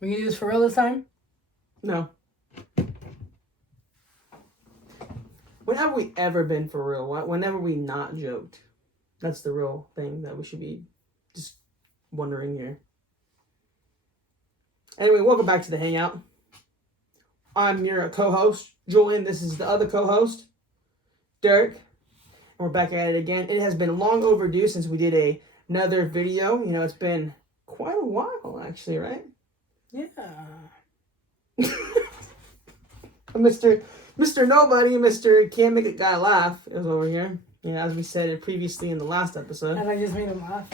We can do this for real this time? No. When have we ever been for real? Whenever we not joked? That's the real thing that we should be just wondering here. Anyway, welcome back to the Hangout. I'm your co-host, Julian. This is the other co-host, Derek. And we're back at it again. It has been long overdue since we did another video. You know, it's been quite a while, actually, right? Yeah. Mr. Nobody, Mr. Can't Make a Guy Laugh is over here. You know, as we said it previously in the last episode. And I just made him laugh.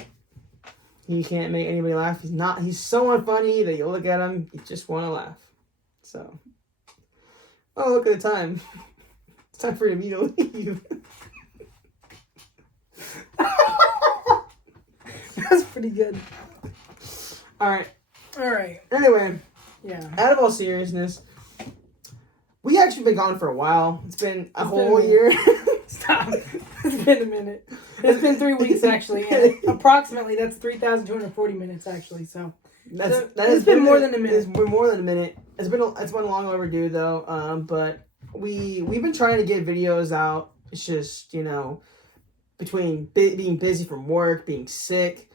He can't make anybody laugh. He's so unfunny that you look at him, you just want to laugh. So. Oh, look at the time. It's time for me to leave. That's pretty good. Alright. Anyway. Yeah. Out of all seriousness, we actually been gone for a while. It's been a whole year. Stop. It's been a minute. It's been 3 weeks, actually. And approximately, that's 3,240 minutes, actually. So it's been more than a minute. It's been more than a minute. It's been long overdue, though. But we've been trying to get videos out. It's just, you know, between being busy from work, being sick.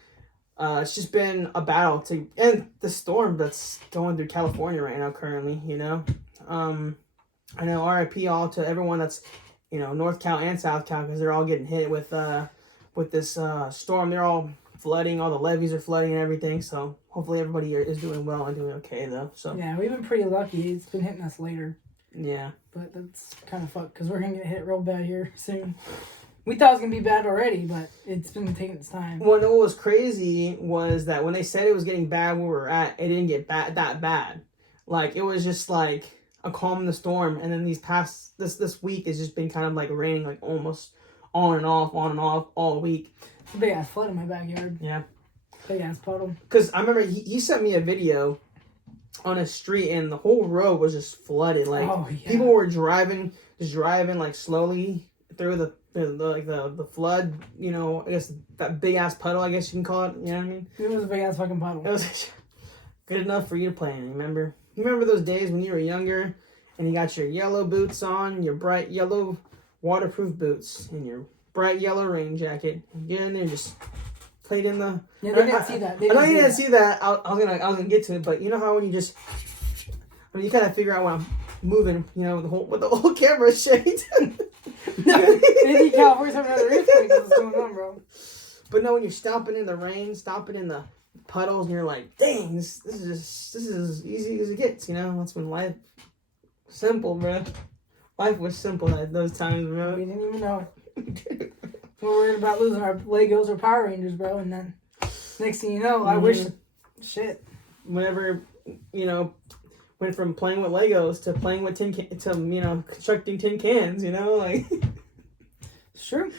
It's just been a battle and the storm that's going through California right now currently, you know. I know RIP all to everyone that's, you know, North Cal and South Cal, because they're all getting hit with this storm. They're all flooding, all the levees are flooding and everything, so hopefully everybody is doing well and doing okay, though. So yeah, we've been pretty lucky. It's been hitting us later. Yeah. But that's kind of fucked, because we're going to get hit real bad here soon. We thought it was going to be bad already, but it's been taking its time. Well, what was crazy was that when they said it was getting bad where we were at, it didn't get that bad. Like, it was just like a calm in the storm, and then this week has just been kind of like raining, like almost on and off all week. It's a big ass flood in my backyard. Yeah. Big ass puddle. Because I remember he sent me a video on a street, and the whole road was just flooded. Like, people were driving like slowly through the flood, you know, I guess that big ass puddle, I guess you can call it, you know what I mean? It was a big ass fucking puddle. It was good enough for you to play in, remember? You remember those days when you were younger and you got your yellow boots on, your bright yellow waterproof boots, and your bright yellow rain jacket, and get in there and just played in the... Yeah, they didn't see that. I know you didn't see that. I was gonna get to it, but you know how when you just... I mean, you kind of figure out when I'm moving, you know, with the whole camera shakes. No, maybe California's having another earthquake. What's going on, bro? But no, when you're stomping in the rain, stomping in the puddles, and you're like, dang, this is as easy as it gets, you know? That's when life simple, bro. Life was simple at those times, bro. We didn't even know it. We're worried about losing our Legos or Power Rangers, bro, and then next thing you know, I wish shit. Whenever, you know, went from playing with Legos to playing with you know, constructing tin cans, you know, like. It's true.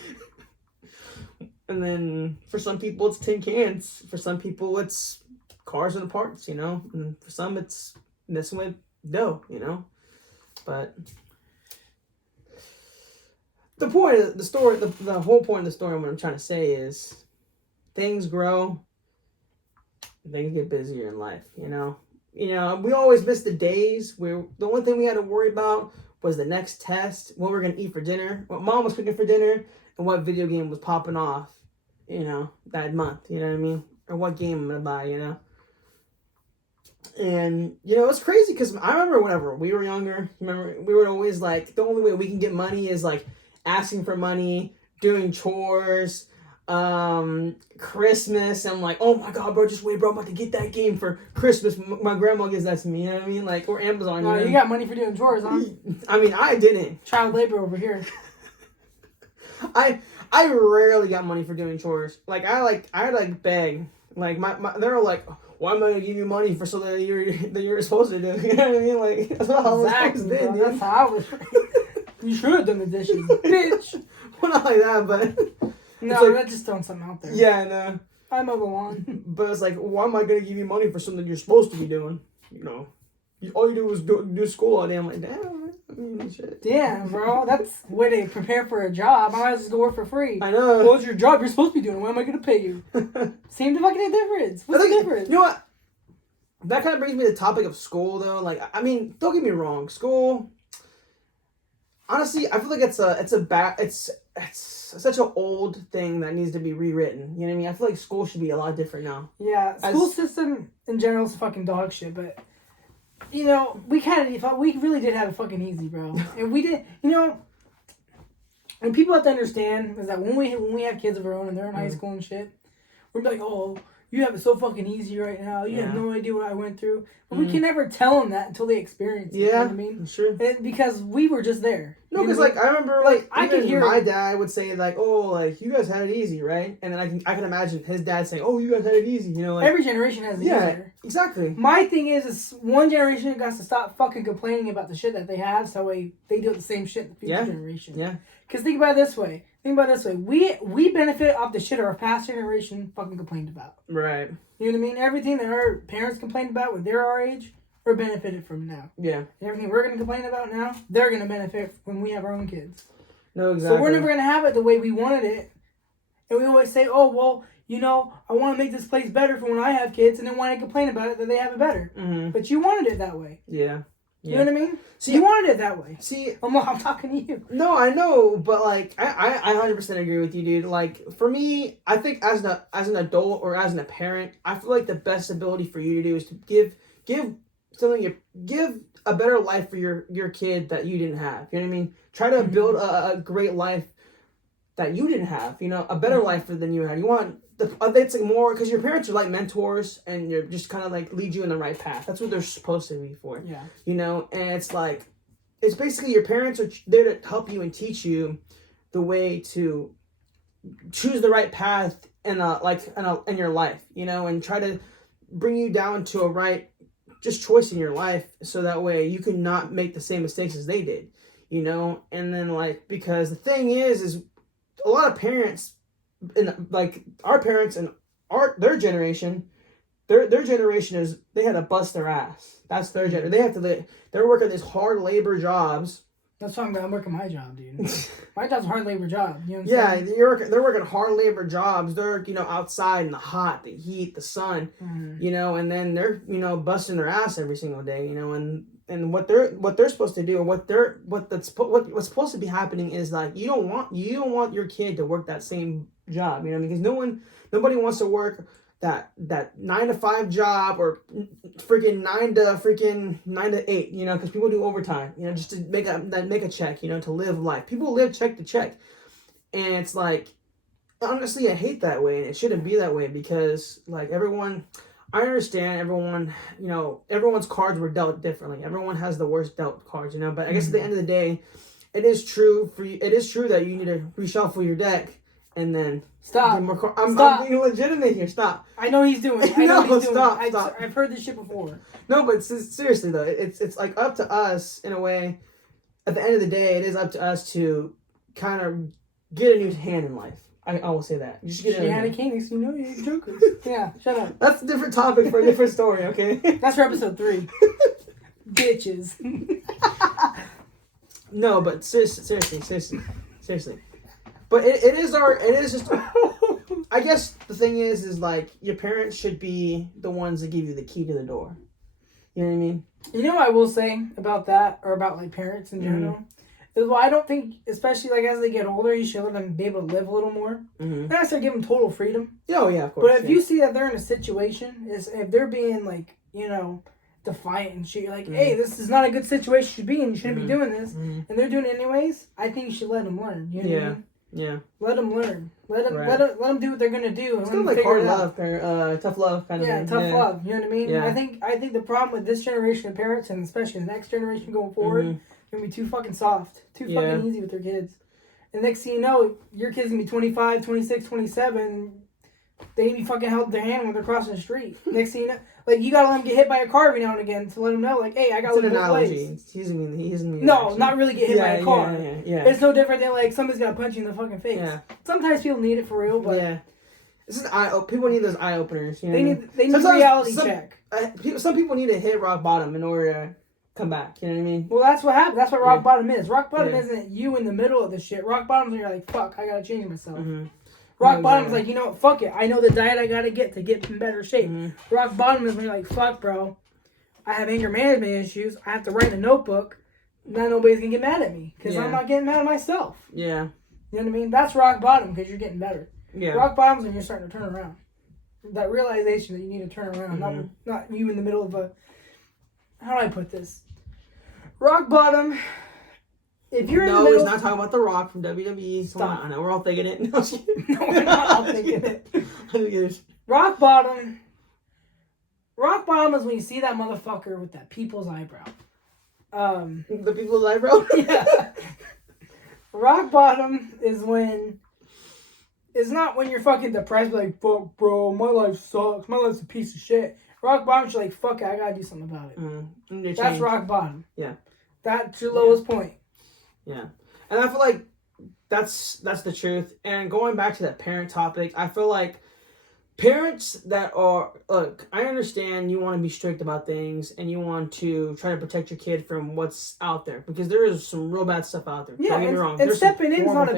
And then for some people it's tin cans. For some people it's cars and parts, you know. And for some it's messing with dough, you know. But the point of the story, the whole point of the story, what I'm trying to say is, things grow, things get busier in life, you know. You know, we always miss the days where the only thing we had to worry about was the next test, what we're going to eat for dinner, what mom was cooking for dinner, and what video game was popping off, you know, that month, you know what I mean? Or what game I'm going to buy, you know? And, you know, it's crazy because I remember whenever we were younger, remember, we were always like, the only way we can get money is like asking for money, doing chores, Christmas. I'm like, oh my god, bro, just wait, bro, I'm about to get that game for Christmas. My grandma gives that to me, you know what I mean? Like, or Amazon. Oh, you got money for doing chores, huh? I mean, I didn't. Child labor over here. I rarely got money for doing chores. Like, I beg. Like, they're like, why am I gonna give you money for something that you're supposed to do? You know what I mean? Like, that's what I was supposed to do, dude. That's how I was. You should have done the dishes, bitch. Well, not like that, but. No, like, that's just throwing something out there. Yeah, no. I mow the lawn. But it's like, why am I going to give you money for something you're supposed to be doing? You know, all you do is do school all day. I'm like, damn, I mean, shit. Damn, bro, that's the way to prepare for a job. I might as well just go work for free. I know. What's your job? You're supposed to be doing. Why am I going to pay you? Same fucking difference. What's the difference? You know what? that kind of brings me to the topic of school, though. Like, I mean, don't get me wrong, school. Honestly, I feel like it's such an old thing that needs to be rewritten. You know what I mean? I feel like school should be a lot different now. Yeah, school system in general is fucking dog shit, but you know, we really did have it fucking easy, bro. And we did, you know, and people have to understand is that when we have kids of our own and they're in high school and shit, we're like, oh, you have it so fucking easy right now. You have no idea what I went through. But we can never tell them that until they experience it. Yeah, you know what I mean? Sure. Because we were just there. No, because like I remember like I could hear my dad would say like, oh, like you guys had it easy, right? And then I can imagine his dad saying, oh, you guys had it easy, you know, like every generation has it easier. Exactly. My thing is one generation got to stop fucking complaining about the shit that they have, so they do the same shit in the future generation. Yeah. Because think about it this way. We benefit off the shit our past generation fucking complained about. Right. You know what I mean? Everything that our parents complained about when they're our age, we're benefited from now. Yeah. And everything we're going to complain about now, they're going to benefit when we have our own kids. No, exactly. So we're never going to have it the way we wanted it. And we always say, oh, well, you know, I want to make this place better for when I have kids, and then when I complain about it, that they have it better. Mm-hmm. But you wanted it that way. Yeah. You know what I mean? See, you wanted it that way. See, I'm talking to you. No, I know, but like I 100% agree with you, dude. Like for me, I think as an adult or as a parent, I feel like the best ability for you to do is to give a better life for your kid that you didn't have. You know what I mean? Try to build a great life that you didn't have. You know, a better life than you had. You want it's like more because your parents are like mentors and you're just kind of like lead you in the right path. That's what they're supposed to be for. Yeah. You know, and it's like it's basically your parents are there to help you and teach you the way to choose the right path in your life. You know, and try to bring you down to a right just choice in your life, so that way you can not make the same mistakes as they did. You know, and then like because the thing is a lot of parents. And like our parents and their generation, their generation is they had to bust their ass. That's their generation. They have to. They're working these hard labor jobs. That's why I'm working my job, dude. My job's a hard labor job. You know what I'm saying? They're working hard labor jobs. They're outside in the hot, the heat, the sun. Mm-hmm. You know, and then they're busting their ass every single day. You know, and what they're supposed to do, or what's supposed to be happening is like you don't want your kid to work that same job, you know, because nobody wants to work that 9 to 5 job or freaking 9 to 8, you know, because people do overtime, you know, just to make a check, you know, to live life. People live check to check, and it's like honestly, I hate that way, and it shouldn't be that way because like everyone. I understand everyone, you know, everyone's cards were dealt differently. Everyone has the worst dealt cards, you know, but I guess at the end of the day, it is true that you need to reshuffle your deck and then stop. I'm being legitimate here. Stop. I know he's doing it. Stop. I've heard this shit before. No, but seriously though, it's like up to us in a way. At the end of the day, it is up to us to kind of get a new hand in life. I will say that. You should get a king, you know you're jokers. Yeah, shut up. That's a different topic for a different story, okay? That's for episode 3. Bitches. No, but seriously. But it is just I guess the thing is like your parents should be the ones that give you the key to the door. You know what I mean? You know what I will say about that, or about like parents in general? Mm-hmm. Well, I don't think, especially like as they get older, you should let them be able to live a little more. Mm-hmm. Not necessarily give them total freedom. Oh yeah, of course. But if you see that they're in a situation, if they're being like, you know, defiant and shit, you're like, hey, this is not a good situation to be in. You shouldn't be doing this, and they're doing it anyways. I think you should let them learn. You know what I mean? Yeah. Let them learn. Let them do what they're gonna do. It's kind of like hard love, tough love kind of thing. Yeah, tough love. You know what I mean? Yeah. I think the problem with this generation of parents, and especially the next generation going forward. Gonna be too fucking soft, fucking easy with their kids. And next thing you know, your kid's gonna be 25, 26, 27. They need to be fucking held their hand when they're crossing the street. Next thing you know, like you gotta let them get hit by a car every now and again to let them know, like, hey, I gotta look both ways. He's no, not really get hit by a car. Yeah. It's no different than like somebody's gonna punch you in the fucking face. Yeah. Sometimes people need it for real, but this is people need those eye openers. You know they need a reality check. Some people need to hit rock bottom in order to come back, you know what I mean? Well, that's what happens. That's what rock bottom is. Rock bottom isn't you in the middle of the shit. Rock bottom is when you're like, fuck, I gotta change myself. Mm-hmm. Rock bottom is like, you know what, fuck it. I know the diet I gotta get to get in better shape. Mm-hmm. Rock bottom is when you're like, fuck, bro. I have anger management issues. I have to write in a notebook. Now nobody's gonna get mad at me because I'm not getting mad at myself. Yeah. You know what I mean? That's rock bottom because you're getting better. Yeah. Rock bottom's when you're starting to turn around. That realization that you need to turn around, not you in the middle of a. How do I put this? Rock bottom. If you're in the middle, he's not talking about The Rock from WWE. Stop. I know we're all thinking it. No, we're not all thinking it. Rock bottom. Rock bottom is when you see that motherfucker with that people's eyebrow. The people's eyebrow? Yeah. Rock bottom is when... It's not when you're fucking depressed, like, fuck, bro, my life sucks. My life's a piece of shit. Rock bottom is like, fuck it, I gotta do something about it. That's rock bottom. Yeah. That's your lowest point. Yeah. And I feel like that's the truth. And going back to that parent topic, I feel like parents that are, look, I understand you want to be strict about things and you want to try to protect your kid from what's out there because there is some real bad stuff out there. Yeah, don't get me wrong. And stepping in's on a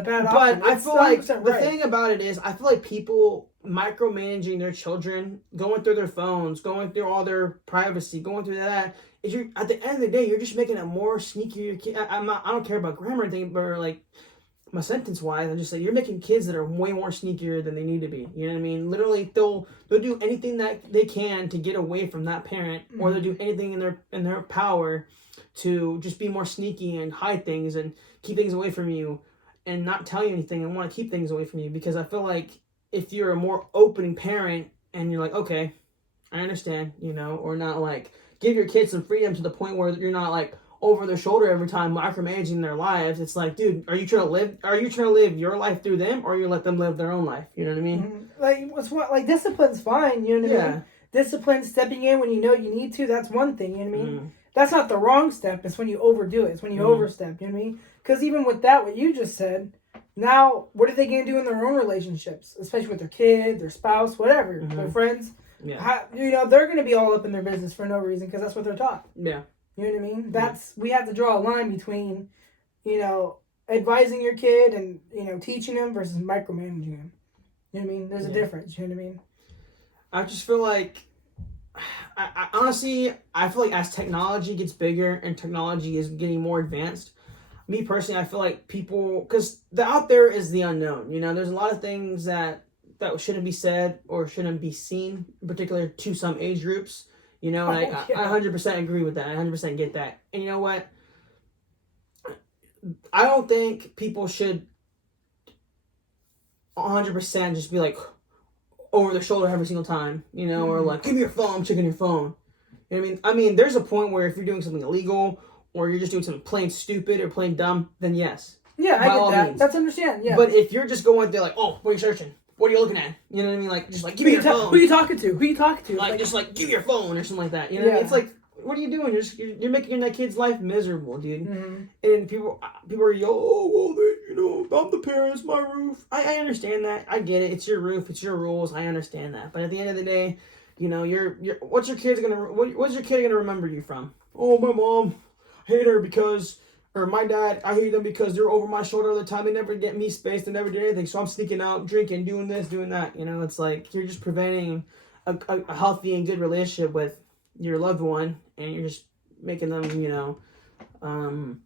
bad option. But I feel like the thing about it is, I feel like people micromanaging their children, going through their phones, going through all their privacy, going through that. Is you're at the end of the day, you're just making it more sneakier. I don't care about grammar and thing, but like. My sentence wise, I'm just like, you're making kids that are way more sneakier than they need to be. You know what I mean? Literally, they'll do anything that they can to get away from that parent, or they'll do anything in their power to just be more sneaky and hide things and keep things away from you and not tell you anything and want to keep things away from you. Because I feel like if you're a more opening parent and you're like, okay, I understand, you know, or not like give your kids some freedom to the point where you're not like over their shoulder every time micromanaging their lives. It's like, dude, are you trying to live your life through them, or you let them live their own life? You know what I mean? Like discipline's fine, you know what I mean? Discipline, stepping in when you know you need to, that's one thing, you know what I mean? That's not the wrong step, it's when you overdo it, it's when you overstep, you know what I mean? Because even with that, what you just said, now, what are they going to do in their own relationships? Especially with their kid, their spouse, whatever, their friends. Yeah. You know, they're going to be all up in their business for no reason, because that's what they're taught. Yeah. You know what I mean? We have to draw a line between, you know, advising your kid and, you know, teaching them versus micromanaging them. You know what I mean? There's a difference. You know what I mean? I just feel like, I honestly, I feel like as technology gets bigger and technology is getting more advanced, me personally, I feel like people, because the out there is the unknown. You know, there's a lot of things that shouldn't be said or shouldn't be seen, in particular to some age groups. You know, I 100% agree with that. I 100% get that. And you know what? I don't think people should 100% just be like over their shoulder every single time, you know, or like, give me your phone, I'm checking your phone. You know what I mean? I mean, there's a point where if you're doing something illegal or you're just doing something plain stupid or plain dumb, then yes. Yeah, I get that. That's understand, yeah. But if you're just going there like, oh, what are you searching? What are you looking at? You know what I mean? Like, just like, give me your phone. Who are you talking to? Like, just like, give me your phone or something like that. You know what I mean? It's like, what are you doing? You're making that kid's life miserable, dude. And people are, well, you know, I'm the parents, my roof. I understand that. I get it. It's your roof. It's your rules. I understand that. But at the end of the day, you know, what's your kid gonna remember you from? Oh, my mom, I hate her because. Or my dad, I hate them because they're over my shoulder all the time. They never get me space. They never do anything. So I'm sneaking out, drinking, doing this, doing that. You know, it's like you're just preventing a healthy and good relationship with your loved one. And you're just making them, you know,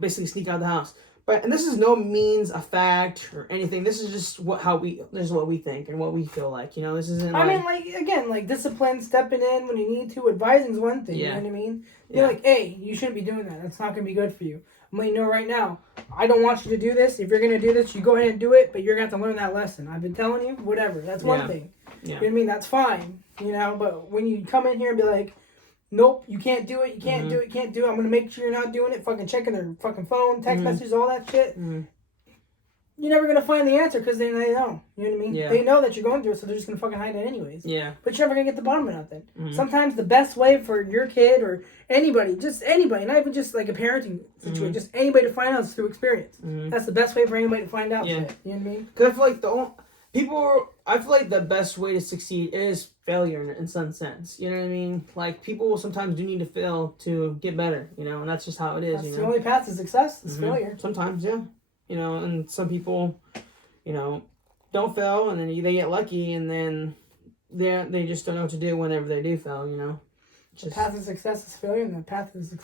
basically sneak out of the house. And this is no means a fact or anything. This is just what we think and what we feel like. You know, this isn't. I mean, like discipline, stepping in when you need to, advising is one thing. Yeah. You know what I mean? You're like, hey, you shouldn't be doing that. That's not gonna be good for you. I'm letting you know right now. I don't want you to do this. If you're gonna do this, you go ahead and do it. But you're gonna have to learn that lesson. I've been telling you, whatever. That's one thing. Yeah. You know what I mean? That's fine. You know, but when you come in here and be like, nope, you can't do it, you can't do it, you can't do it, I'm going to make sure you're not doing it, fucking checking their fucking phone, text messages, all that shit, you're never going to find the answer because they know. You know what I mean? Yeah. They know that you're going through it, so they're just going to fucking hide it anyways. Yeah. But you're never going to get the bottom of it out then. Sometimes the best way for your kid or anybody, just anybody, not even just like a parenting situation, just anybody to find out is through experience. That's the best way for anybody to find out shit. You know what I mean? Because I feel like the best way to succeed is failure in some sense. You know what I mean? Like, people sometimes do need to fail to get better, you know, and that's just how it is. That's the only path to success is failure. Sometimes, yeah. You know, and some people, you know, don't fail, and then they get lucky, and then they just don't know what to do whenever they do fail, you know. The path of success is failure, and the path is,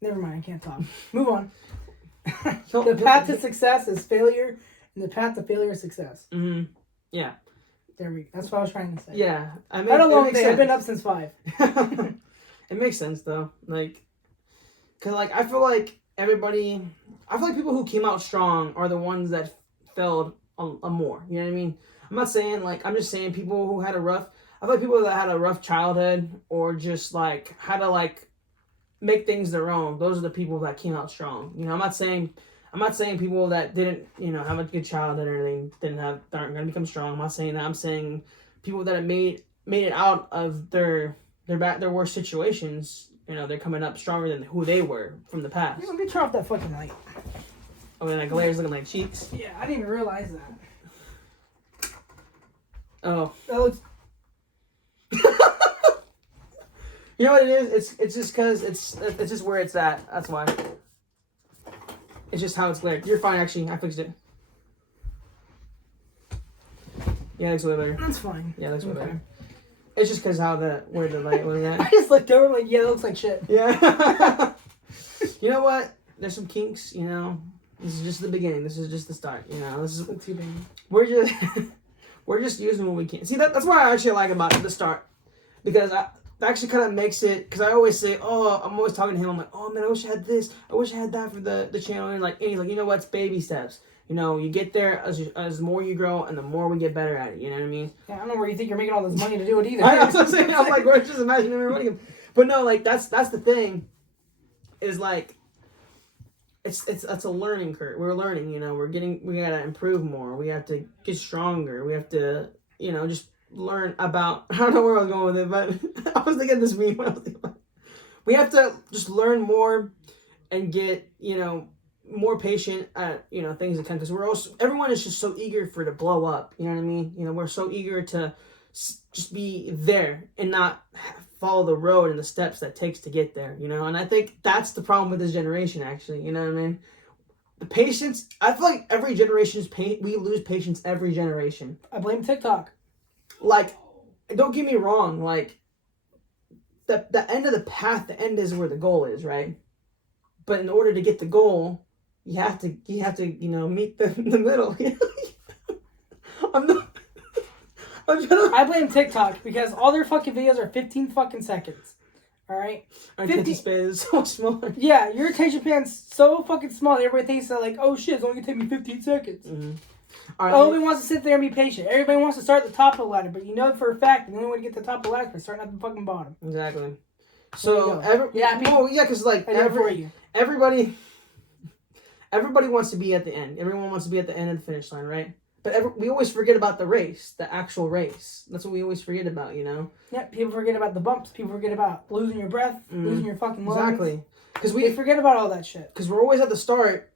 never mind, I can't talk. Move on. The path to success is failure, and the path to failure is success. Mm-hmm. Yeah. There we go. That's what I was trying to say. Yeah. I mean, had a long day. I've been up since 5. It makes sense, though. Like, because, like, I feel like people who came out strong are the ones that failed a more. You know what I mean? I'm not saying, like, I'm just saying people who had I feel like people that had a rough childhood or just, like, had to, like, make things their own. Those are the people that came out strong. You know, I'm not saying people that didn't, you know, have a good childhood or anything aren't gonna become strong. I'm not saying that. I'm saying people that have made it out of their worst situations. You know, they're coming up stronger than who they were from the past. Let me turn off that fucking light. Oh, and that glare's looking like cheeks. Yeah, I didn't even realize that. Oh, that looks. You know what it is? It's just because it's just where it's at. That's why. It's just how it's glared. You're fine, actually. I fixed it. Yeah, it looks way better. That's fine. Yeah, it looks way better. It's just because where the light was at. I just looked over like, yeah, that looks like shit. Yeah. You know what? There's some kinks, you know. This is just the beginning. This is just the start, you know. This is we're just using what we can. See, that's what I actually like about the start. Because that actually kind of makes it, because I always say, I'm always talking to him, I'm like, oh man, I wish I had this, I wish I had that for the channel, and he's like, you know what, it's baby steps. You know, you get there as more you grow, and the more we get better at it, you know what I mean? Yeah, I don't know where you think you're making all this money to do it either. That's what I'm saying, I'm like, we're just imagining everybody. But no, like, that's the thing, is like, it's a learning curve. We're learning, you know, we gotta improve more, we have to get stronger, we have to, you know, just learn about, I don't know where I was going with it, but I was thinking this meme when I was thinking about it. We have to just learn more and get, you know, more patient at, you know, things that come, because everyone is just so eager to blow up, you know what I mean? You know, we're so eager to just be there and not follow the road and the steps that it takes to get there, you know? And I think that's the problem with this generation, actually, you know what I mean? The patience, I feel like every generation we lose patience every generation. I blame TikTok. Like, don't get me wrong, like, the end of the path, the end is where the goal is, right? But in order to get the goal, you have to, you know, meet the middle. I blame TikTok because all their fucking videos are 15 fucking seconds. Alright? Our attention span is so small. Yeah, your attention span's so fucking small that everybody thinks that, like, oh shit, it's only gonna take me 15 seconds. Mm-hmm. Right, everybody wants to sit there and be patient. Everybody wants to start at the top of the ladder, but you know for a fact the only way to get to the top of the ladder is by starting at the fucking bottom. Exactly. So because like everybody wants to be at the end. Everyone wants to be at the end of the finish line, right? But we always forget about the race, the actual race. That's what we always forget about, you know? Yeah, people forget about the bumps. People forget about losing your breath, losing your fucking lungs. Exactly. Because they forget about all that shit. Because we're always at the start,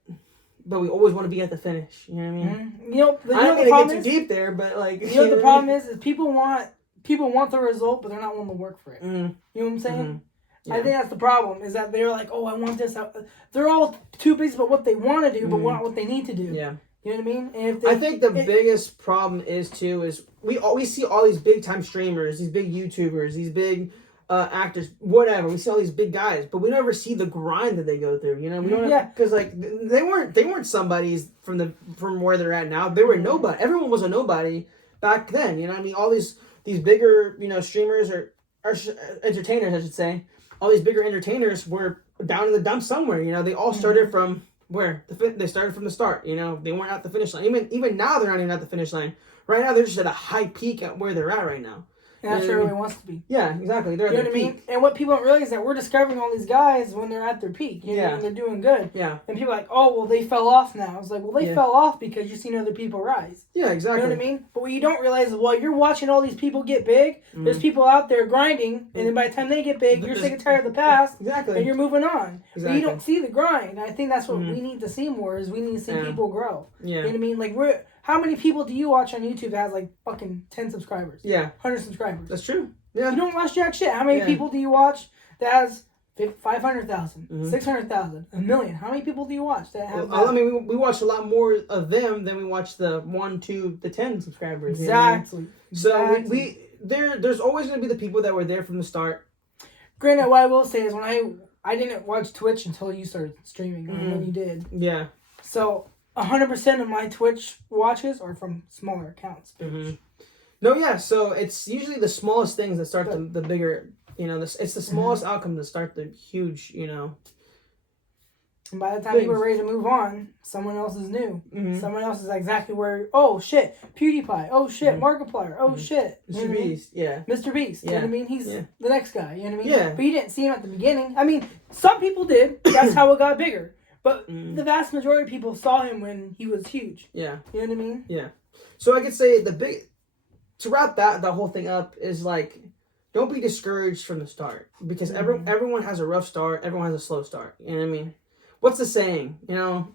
but we always want to be at the finish. You know what I mean? Mm-hmm. You know, I don't want to get too deep there, but like... You know what the problem is people want the result, but they're not willing to work for it. Mm-hmm. You know what I'm saying? Mm-hmm. Yeah. I think that's the problem, is that they're like, oh, I want this. They're all too busy about what they want to do, but not what they need to do. Yeah. You know what I mean? And I think the biggest problem is we see all these big time streamers, these big YouTubers, these big actors, whatever. We see all these big guys, but we never see the grind that they go through. You know, we don't. Yeah. Because like they weren't somebodies from where they're at now. They were nobody. Everyone was a nobody back then. You know what I mean? All these bigger streamers or entertainers, I should say. All these bigger entertainers were down in the dumps somewhere. You know, they all started from. Where they started from the start, you know, they weren't at the finish line. Even now, they're not even at the finish line. Right now, they're just at a high peak at where they're at right now. And that's where everyone wants to be. Yeah, exactly. They're at their peak. You know what I mean? And what people don't realize is that we're discovering all these guys when they're at their peak. You know, when they're doing good. Yeah. And people are like, oh, well, they fell off now. It's like, well, they fell off because you've seen other people rise. Yeah, exactly. You know what I mean? But what you don't realize is while you're watching all these people get big, there's people out there grinding, and then by the time they get big, you're sick and tired of the past, and you're moving on. Exactly. But you don't see the grind. And I think that's what we need to see more, is we need to see people grow. Yeah. You know what I mean? Like, how many people do you watch on YouTube that has, like, fucking 10 subscribers? Yeah. 100 subscribers. That's true. Yeah. You don't watch jack shit. How many people do you watch that has 500,000, 600,000, a million. How many people do you watch that have that? I mean, we watch a lot more of them than we watch the 1, 2, the 10 subscribers. Exactly. You know? So there's always going to be the people that were there from the start. Granted, what I will say is when I didn't watch Twitch until you started streaming, when you did. Yeah. So 100% of my Twitch watches are from smaller accounts. No, yeah. So it's usually the smallest things that start the bigger. You know, it's the smallest outcome to start the huge. You know. And by the time people are ready to move on, someone else is new. Someone else is exactly where. Oh shit, PewDiePie. Oh shit, Markiplier. Oh shit, Mr. Beast. Yeah. Mr. Beast. You know what I mean? He's the next guy. You know what I mean? Yeah. But you didn't see him at the beginning. I mean, some people did. That's how it got bigger. But the vast majority of people saw him when he was huge. Yeah. You know what I mean? Yeah. So I could say to wrap the whole thing up is like, don't be discouraged from the start because everyone has a rough start. Everyone has a slow start. You know what I mean? What's the saying? You know,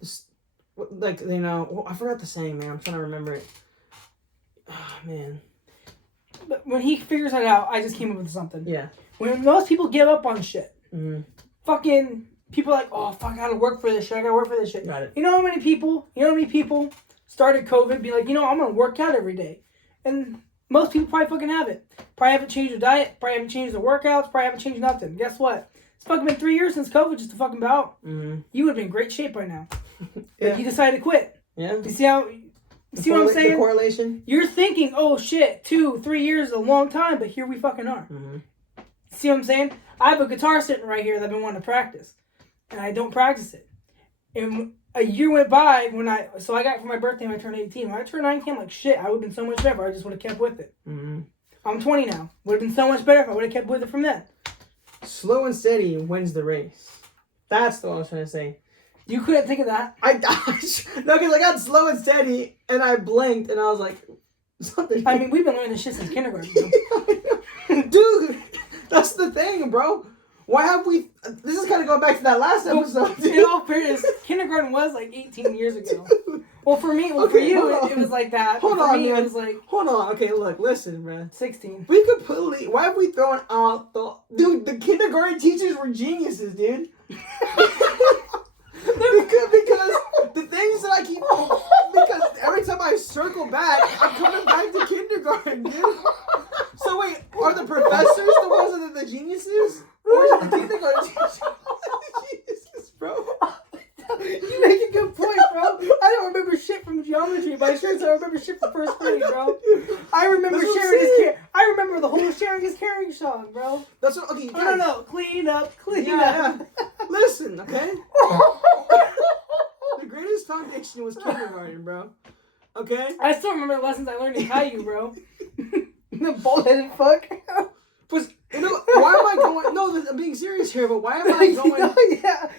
like, you know, I forgot the saying, man. I'm trying to remember it. Oh, man. But when he figures it out, I just came up with something. Yeah. When most people give up on shit, fucking people are like, oh, fuck, I gotta work for this shit. I gotta work for this shit. Got it. You know how many people started COVID, be like, you know, I'm gonna work out every day. And most people probably fucking have it. Probably haven't changed their diet, probably haven't changed their workouts, probably haven't changed nothing. Guess what? It's fucking been 3 years since COVID just to fucking about. You would have been in great shape by now. But you decided to quit. Yeah. You see what I'm saying? The correlation? You're thinking, oh shit, 2-3 years is a long time, but here we fucking are. See what I'm saying? I have a guitar sitting right here that I've been wanting to practice. And I don't practice it. And a year went by so I got it for my birthday when I turned 18. When I turned 19, I'm like, shit, I would have been so much better. I just would have kept with it. I'm 20 now. Would have been so much better if I would have kept with it from then. Slow and steady wins the race. That's what I was trying to say. You couldn't think of that? No, because I got slow and steady, and I blinked, and I was like, something. I mean, we've been learning this shit since kindergarten. Dude, that's the thing, bro. Why have we... This is kind of going back to that last episode. In all fairness, kindergarten was like 18 years ago. Well, for me, for you, it was like that. Hold on, me, man. It was like... Hold on. Okay, look, listen, man. 16. We completely... Why have we thrown out the... Dude, the kindergarten teachers were geniuses, dude. because the things that I keep... Because every time I circle back, I'm coming back to kindergarten, dude. So wait, are the professors the ones that are the geniuses? Or is it the kindergarten teachers? Jesus, bro. You make a good point, bro. I don't remember shit from geometry, but I sure as I remember shit from first grade, bro. I remember I remember the whole sharing is caring song, bro. That's what. Okay. No. Clean up. Yeah. Listen, okay. The greatest foundation was kindergarten, bro. Okay. I still remember the lessons I learned in Caillou, bro. The bald-headed fuck. You know, why am I going... No, I'm being serious here, but why am I going...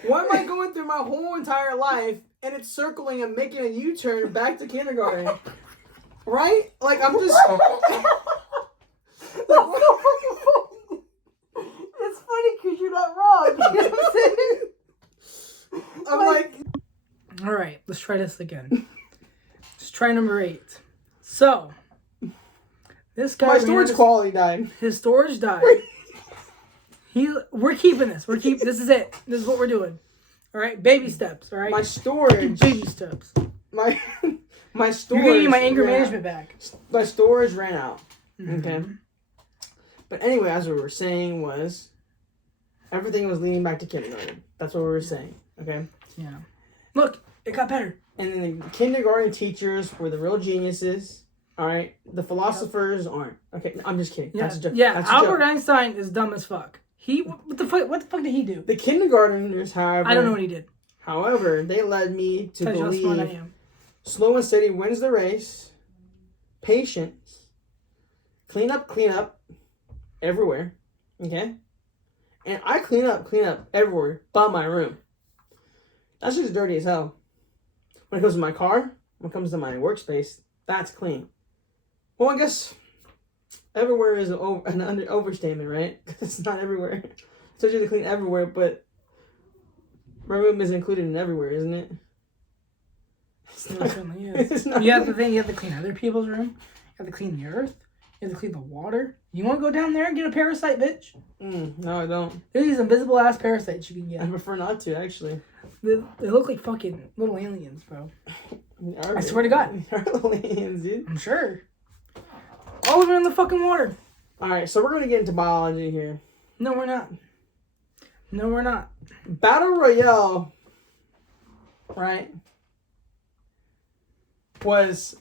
Why am I going through my whole entire life and it's circling and making a U-turn back to kindergarten? Right? Like, I'm just... It's funny because you're not wrong. You know what I'm saying? I'm like... Alright, let's try this again. Let's try number 8. So... This guy. My storage quality died. His storage died. We're keeping this. This is it. This is what we're doing. All right, baby steps. All right. My storage. Baby steps. My storage. You're getting my anger management back. My storage ran out. Okay. But anyway, as we were saying was, everything was leading back to kindergarten. That's what we were saying. Okay. Yeah. Look, it got better. And then the kindergarten teachers were the real geniuses. All right, the philosophers aren't. Okay, I'm just kidding. Yeah, that's a joke. Yeah, that's a Albert joke. Einstein is dumb as fuck. What the fuck did he do? The kindergartners, however, I don't know what he did. However, they led me to Tell you how smart I believe am. slow and steady wins the race. Patience. Clean up everywhere. Okay, and I clean up everywhere but my room. That's just dirty as hell. When it comes to my car, when it comes to my workspace, that's clean. Well, I guess everywhere is an overstatement, right? It's not everywhere. It's usually clean everywhere, but my room is included in everywhere, isn't it? It certainly is. You have to clean other people's room. You have to clean the earth. You have to clean the water. You want to go down there and get a parasite, bitch? No, I don't. There's these invisible ass parasites you can get. I prefer not to, actually. They look like fucking little aliens, bro. I swear to God. They are little aliens, dude. I'm sure. All of them in the fucking water. Alright, so we're going to get into biology here. No, we're not. No, we're not. Battle Royale, right, was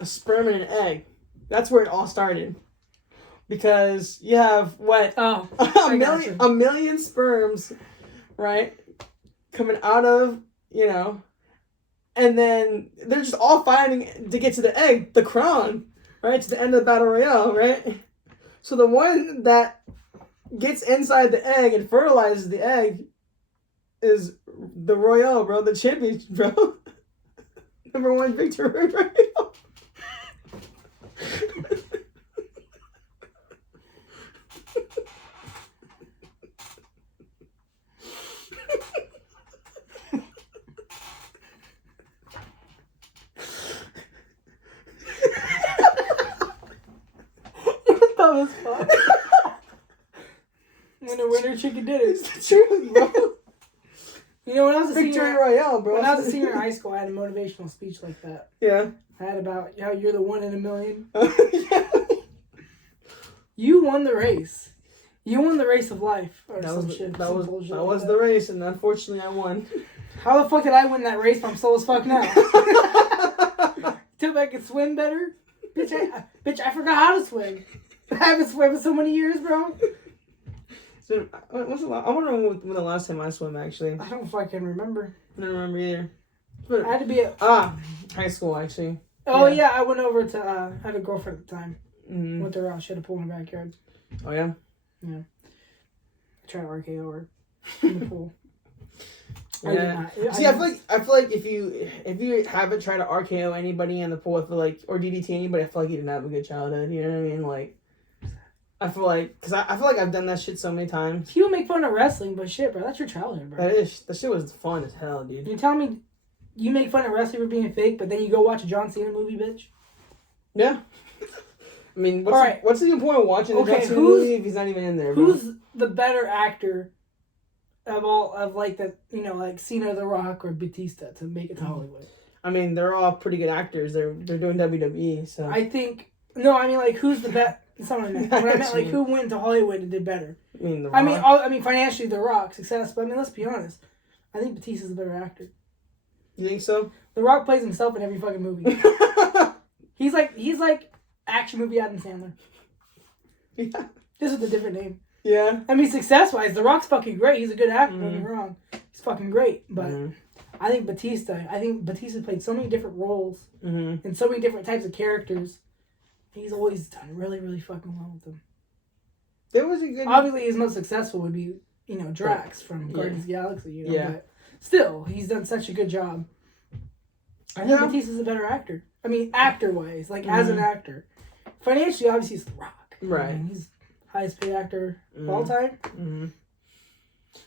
a sperm and an egg. That's where it all started. Because you have, what? Oh, a million sperms, right? Coming out of, and then they're just all fighting to get to the egg, the crown, right? To the end of the Battle Royale, right? So the one that gets inside the egg and fertilizes the egg is the Royale, bro. The champion, bro. Number 1 victory Royale. Dumb as fuck. When the winner chicken dinner. It's the truth, bro. You know, when I was a Victory senior, Royale, bro. When I was a senior in high school, I had a motivational speech like that. Yeah. I had about how you're the 1 in a million. Yeah. You won the race. You won the race of life. Or That some was, shit. that some was, bullshit that like was that. the race, and unfortunately I won. How the fuck did I win that race if I'm slow as fuck now? Till I could swim better? Bitch, I forgot how to swim. I haven't swum in so many years, bro. So, I wonder when the last time I swam, actually. I don't fucking remember. I don't remember either. I had to be High school, actually. Oh, yeah, I went over to, I had a girlfriend at the time. Mm-hmm. Went to her house. She had a pool in the backyard. Oh, yeah? Yeah. I tried to RKO her in the pool. Yeah. I feel like if you haven't tried to RKO anybody in the pool, or DDT anybody, I feel like you didn't have a good childhood. You know what I mean? Like, I feel like, because I feel like I've done that shit so many times. People make fun of wrestling, but shit, bro, that's your childhood, bro. That shit was fun as hell, dude. You tell me you make fun of wrestling for being fake, but then you go watch a John Cena movie, bitch? Yeah. I mean, what's the point of watching a John Cena movie if he's not even in there, bro? Who's the better actor like Cena, The Rock, or Batista to make it to Hollywood? I mean, they're all pretty good actors. They're doing WWE, so. Who's the best? That's not what I meant. When I meant, like, who went to Hollywood and did better? I mean, The Rock. I mean, financially, The Rock, success. But, I mean, let's be honest. I think Batista's a better actor. You think so? The Rock plays himself in every fucking movie. He's like action movie Adam Sandler. Yeah. Just with a different name. Yeah. I mean, success-wise, The Rock's fucking great. He's a good actor, don't get me wrong. He's fucking great. But I think Batista played so many different roles and so many different types of characters. He's always done really, really fucking well with them. There was a good... Obviously, his most successful would be, Drax from Guardians of the Galaxy, But still, he's done such a good job. I think Batista's a better actor. I mean, actor-wise, as an actor. Financially, obviously, it's The Rock. Right. I mean, he's highest paid actor of all time. Mm-hmm.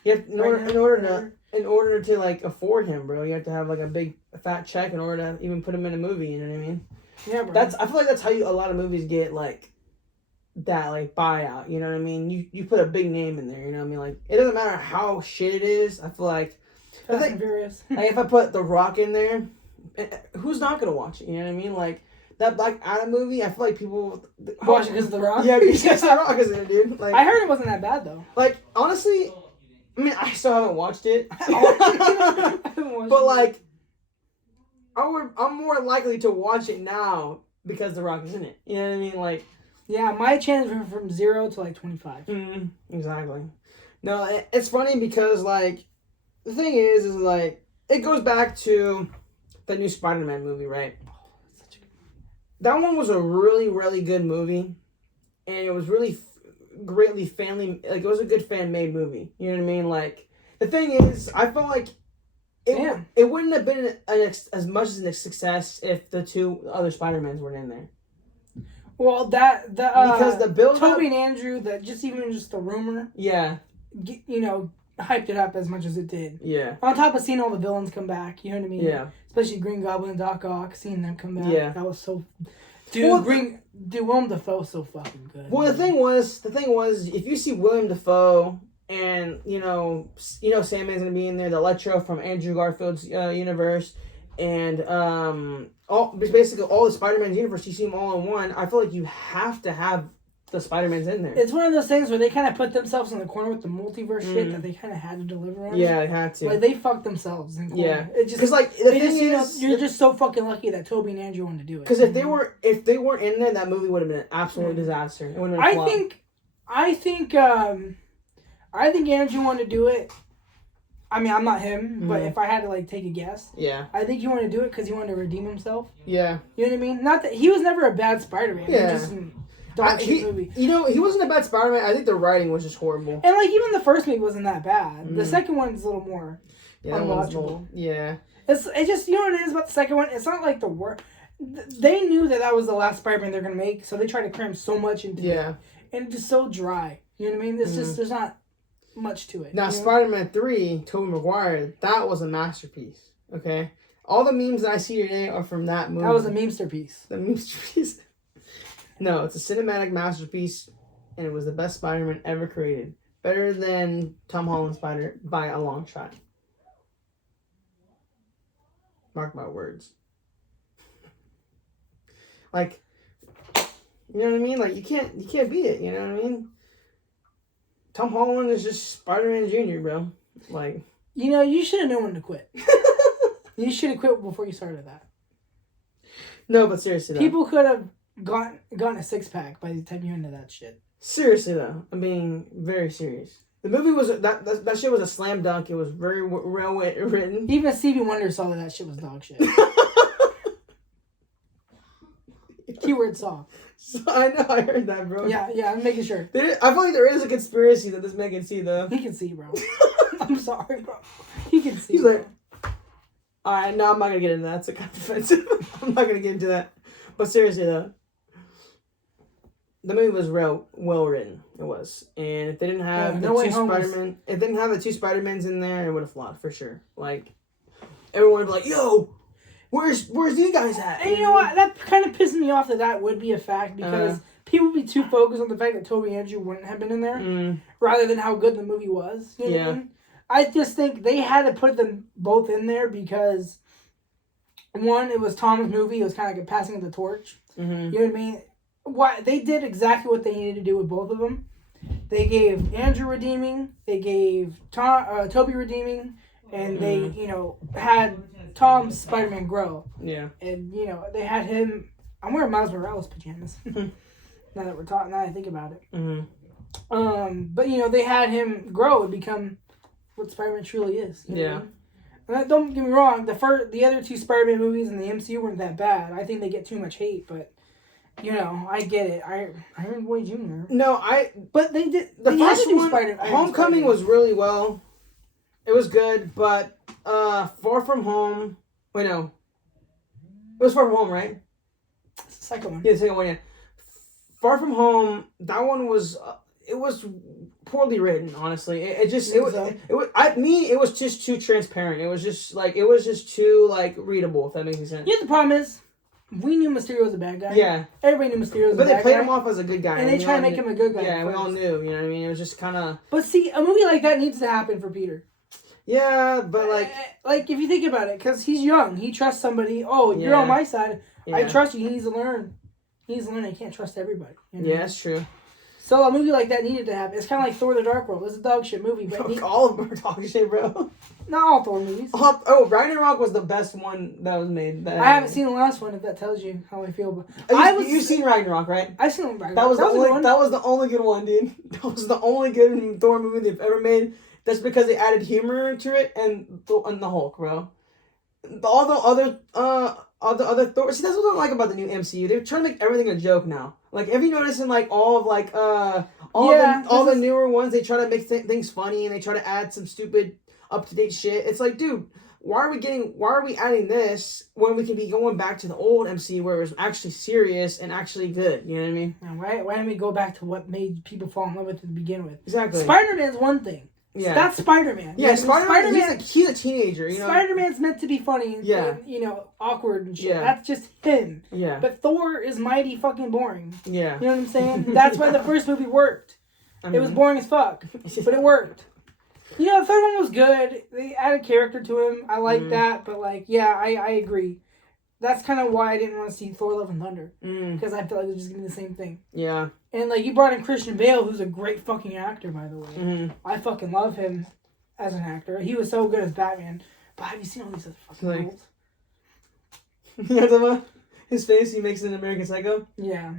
You have, in order to afford him, bro, you have to have a big fat check in order to even put him in a movie. You know what I mean? Yeah, bro. I feel like that's how a lot of movies get that buyout. You know what I mean? You put a big name in there. You know what I mean? It doesn't matter how shit it is. I feel like Fast and Furious. If I put The Rock in there, who's not gonna watch it? You know what I mean? That Black Adam movie, I feel like people watch it because of The Rock. Yeah, because The Rock is in it, dude. I heard it wasn't that bad though. Honestly, I mean, I still haven't watched it. I'm more likely to watch it now because The Rock is in it. You know what I mean? Yeah, my chance were from 0 to 25. Exactly. No, it's funny because the thing is it goes back to the new Spider-Man movie, right? That one was a really, really good movie, and it was really greatly family. It was a good fan-made movie. You know what I mean? The thing is, I felt like it wouldn't have been as much as a success if the two other Spider-Mans weren't in there. Well, because the build Toby and Andrew, just the rumor, hyped it up as much as it did. Yeah. On top of seeing all the villains come back, you know what I mean? Yeah. Especially Green Goblin and Doc Ock, seeing them come back. Yeah. That was so. Dude, Willem Dafoe's so fucking good. Well, the thing was, if you see Willem Dafoe and Sandman's gonna be in there, the Electro from Andrew Garfield's universe, and basically all the Spider-Man's universe, you see them all in one. I feel like you have to have the Spider-Man's in there. It's one of those things where they kind of put themselves in the corner with the multiverse shit that they kind of had to deliver on. Yeah, they had to. Like, they fucked themselves in the corner. Yeah. It just, because, like, the thing is... you're just so fucking lucky that Tobey and Andrew wanted to do it. Because if they weren't in there, that movie would have been an absolute disaster. It would have been a flop. I think Andrew wanted to do it. I mean, I'm not him, but if I had to, like, take a guess, I think he wanted to do it because he wanted to redeem himself. Yeah. You know what I mean? Not that he was never a bad Spider-Man. Yeah. Movie. He wasn't a bad Spider-Man. I think the writing was just horrible. And, like, even the first movie wasn't that bad. The second one's a little more unwatchable. Yeah. It just, you know what it is about the second one? It's not like the worst. They knew that was the last Spider-Man they're going to make, so they tried to cram so much into it. And it's just so dry. You know what I mean? It's just, there's not much to it. Now, Spider-Man 3, Tobey Maguire, that was a masterpiece. Okay? All the memes that I see today are from that movie. That was a memester piece. The memester piece? No, it's a cinematic masterpiece, and it was the best Spider-Man ever created. Better than Tom Holland's Spider by a long shot. Mark my words. Like, you know what I mean? Like, you can't beat it, you know what I mean? Tom Holland is just Spider-Man Jr., bro. Like, you should have known when to quit. You should have quit before you started that. No, but seriously though. People could have gotten a six-pack by the time you're into that shit. Seriously though, I'm being very serious. The movie was that shit was a slam dunk. It was very well written. Even Stevie Wonder saw that shit was dog shit. Keyword saw. So, I know, I heard that, bro. Yeah, I'm making sure. I feel like there is a conspiracy that this man can see, though. He can see, bro. I'm sorry, bro. He can see. He's like, alright, no, I'm not gonna get into that. It's kind of offensive. I'm not gonna get into that. But seriously, though, the movie was well written. It was, and if they didn't have if they didn't have the two Spider-Mans in there, it would have flopped for sure. Like, everyone would be like, "Yo, where's these guys at?" And you know what? That kind of pissed me off that would be a fact because people would be too focused on the fact that Tobey and Andrew wouldn't have been in there rather than how good the movie was. You know what I mean? I just think they had to put them both in there because, one, it was Tom's movie. It was kind of like a passing of the torch. Mm-hmm. You know what I mean? They did exactly what they needed to do with both of them. They gave Andrew redeeming. They gave Tobey redeeming. And they, had Tom's Spider-Man grow. Yeah. And, they had him... I'm wearing Miles Morales pajamas. Now that I think about it. Mm-hmm. But, they had him grow and become what Spider-Man truly is. You know? And don't get me wrong, the other two Spider-Man movies in the MCU weren't that bad. I think they get too much hate, but... I get it. Iron Boy Jr. No, But they did... The first one, Homecoming was really well. It was good, but Far From Home... Wait, no. It was Far From Home, right? It's the second one. Yeah, the second one, yeah. Far From Home, that one was... it was poorly written, honestly. It was just too transparent. It was just too, readable, if that makes any sense. Yeah, the problem is... We knew Mysterio was a bad guy. Yeah. Everybody knew Mysterio was a bad guy. But they played him off as a good guy. And they tried to make him a good guy. Yeah, we all knew. You know what I mean? It was just kind of... But see, a movie like that needs to happen for Peter. Yeah, but if you think about it, because he's young. He trusts somebody. Oh, you're on my side. Yeah. I trust you. He needs to learn. He can't trust everybody. Yeah, that's true. So a movie like that needed to happen. It's kind of like Thor: The Dark World. It's a dog shit movie. But all of them are dog shit, bro. Not all Thor movies. Ragnarok was the best one that was made. I haven't seen the last one, if that tells you how I feel. But you've seen Ragnarok, right? I've seen Ragnarok. That was the only good one, dude. That was the only good Thor movie they've ever made. That's because they added humor to it and the Hulk, bro. All the other Thor. See, that's what I don't like about the new MCU. They're trying to make everything a joke now. Like, have you noticed in all the newer ones, they try to make things funny and they try to add some stupid up-to-date shit. It's like, dude, why are we adding this when we can be going back to the old MCU where it was actually serious and actually good? You know what I mean? Why don't we go back to what made people fall in love with it to begin with? Exactly. Spider-Man's one thing. Yeah. So that's Spider-Man. Yeah, Spider-Man. He's a teenager. You know, Spider-Man's meant to be funny. And, you know, awkward and shit. Yeah. That's just him. Yeah. But Thor is mighty fucking boring. Yeah. You know what I'm saying? That's why the first movie worked. It was boring as fuck, but it worked. You know, the third one was good. They added character to him. I like that, but like, yeah, I agree. That's kind of why I didn't want to see Thor: Love and Thunder, because I feel like it was just gonna be the same thing. Yeah. And like, you brought in Christian Bale, who's a great fucking actor, by the way. I fucking love him as an actor. He was so good as Batman. But have you seen all these other fucking roles? You know what? His face, he makes it in American Psycho. Yeah.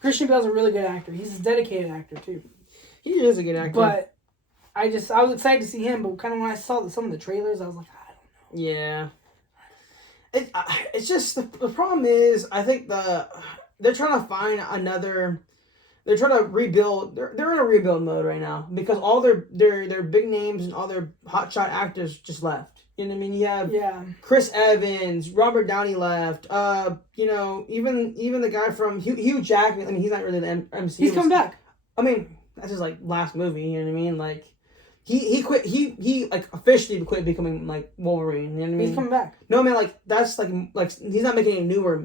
Christian Bale's a really good actor. He's a dedicated actor too. He is a good actor. But I was excited to see him, but kind of when I saw some of the trailers, I was like, I don't know. Yeah. It's just the problem is I think they're trying to find another. They're trying to rebuild. They're in a rebuild mode right now because all their big names and all their hotshot actors just left. You know what I mean? You have Chris Evans, Robert Downey left. You know, even the guy from Hugh Jackman. I mean, he's not really the MCU. He's coming back. I mean, that's his like last movie. You know what I mean? Like. He quit. He like officially quit becoming like Wolverine. You know what I mean? He's coming back. No, man. Like that's like he's not making any newer